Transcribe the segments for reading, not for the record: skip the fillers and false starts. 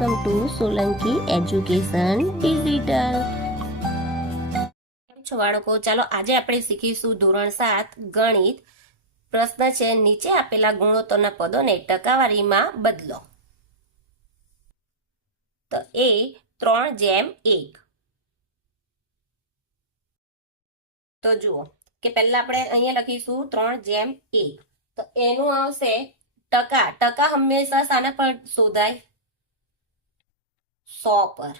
Welcome to Solanki education digital. છો બાળકો, ચાલો આજે આપણે શીખીશું ધોરણ 7 ગણિત. પ્રશ્ન છે, નીચે આપેલા ગુણોત્તરના પદોને ટકાવારીમાં બદલો. તો એ 3:1. તો જુઓ કે પહેલા આપણે અહીંયા લખીશું 3:1. તો એનું આવશે ટકા. ટકા હંમેશા શાના પર શોધાય? 100 પર.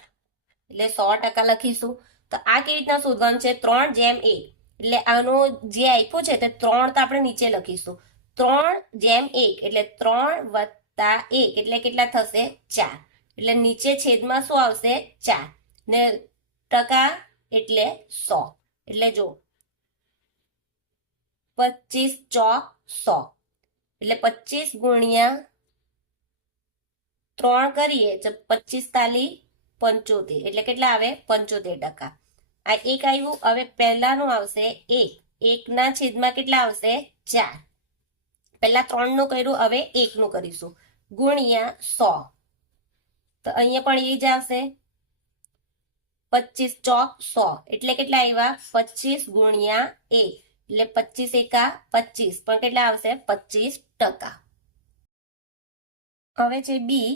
એટલે 100% લખીશું. તો આ કેવી રીતના શોધવાનું છે? 3:1. એટલે આનો જે આપ્યો છે તે 3 તો આપણે નીચે લખીશું. 3:1 એટલે 3 + 1 એટલે કેટલા થશે? 4. એટલે નીચે છેદમાં શું આવશે? 4. ને ટકા એટલે 100. એટલે જો 25 ચોક 100. એટલે 25 ગુણ્યા 3 કરીએ તો 25 તાલી 75. એટલે કેટલા આવે? 75%. આ એક આવ્યું. હવે પહેલાનું આવશે 1. 1 ના છેદમાં કેટલા આવશે? 4. પહેલા 3 નું કર્યું, હવે 1 નું કરીશું. ગુણ્યા 100. તો અહીંયા પણ એ જ આવશે. 25 ચોક 100. એટલે કેટલા આવ્યા? 25 ગુણ્યા 1. એટલે 25 એકા 25. પણ કેટલા આવશે? 25%. હવે છે બી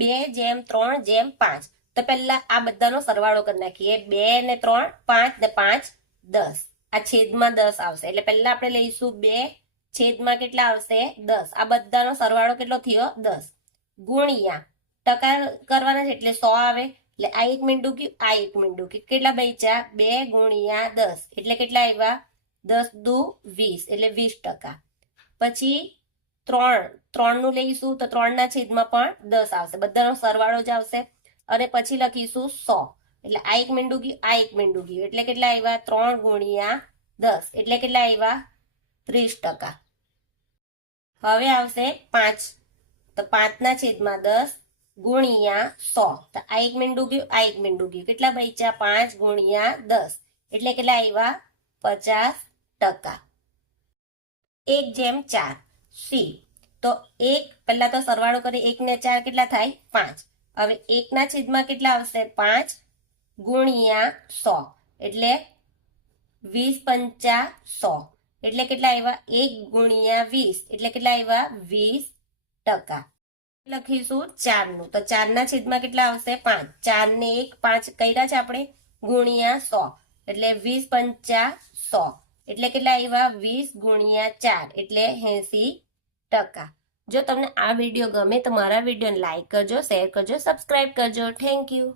2:3:5. તો પહેલા આ બધાનો સરવાળો કરી નાખીએ. 2 ને 3 5 ને 5 10. આ છેદમાં 10 આવશે. એટલે પહેલા આપણે લઈશું 2 છેદમાં કેટલા આવશે? 10. આ બધાનો સરવાળો કેટલો થયો? 10. ગુણ્યા ટકા કરવાના છે એટલે 100 આવે. એટલે આ 1 મીંડું ગયું, આ 1 મીંડું ગયું. કેટલા બચ્યા? 2 ગુણ્યા 10 એટલે કેટલા આવ્યા? 10 દુ 20 એટલે 20%. પછી 3 નું લઈશું તો 3 ના છેદમાં પણ 10 આવશે. બધાનો સરવાળો જ આવશે. અને પછી લખીશું 100. એટલે આ 1 મીંડું ગયું, આ 1 મીંડું ગયું. એટલે કેટલા આવ્યા? 3 ગુણ્યા 10 એટલે કેટલા આવ્યા? 30%. હવે આવશે 5. તો 5 ના છેદમાં 10 ગુણ્યા 100. તો આ 1 મીંડું ગયું, આ 1 મીંડું ગયું. કેટલા બચ્યા? 5 ગુણ્યા 10 એટલે કેટલા આવ્યા? 50%. 1:4. સી. તો 1 પહેલા તો સરવાળો કરીએ. 1 ને 4 કેટલા થાય? 5. હવે 1 ના છેદમાં કેટલા આવશે? 5 ગુણ્યા 100. એટલે 20 × 100. એટલે કેટલા આવ્યા? 1 ગુણ્યા 20 એટલે કેટલા આવ્યા? 20%. લખીશું 4 નું. તો 4 ના છેદમાં કેટલા આવશે? 5. 4 ને 1 5 કર્યા છે આપણે. ગુણ્યા 100. એટલે 20 × 100 એટલે કેટલા આવ્યા? 20 ગુણ્યા 4 એટલે 80%. જો તમને આ વિડીયો ગમે તો મારા વિડીયોને લાઈક કરજો, શેર કરજો, સબસ્ક્રાઇબ કરજો. Thank you.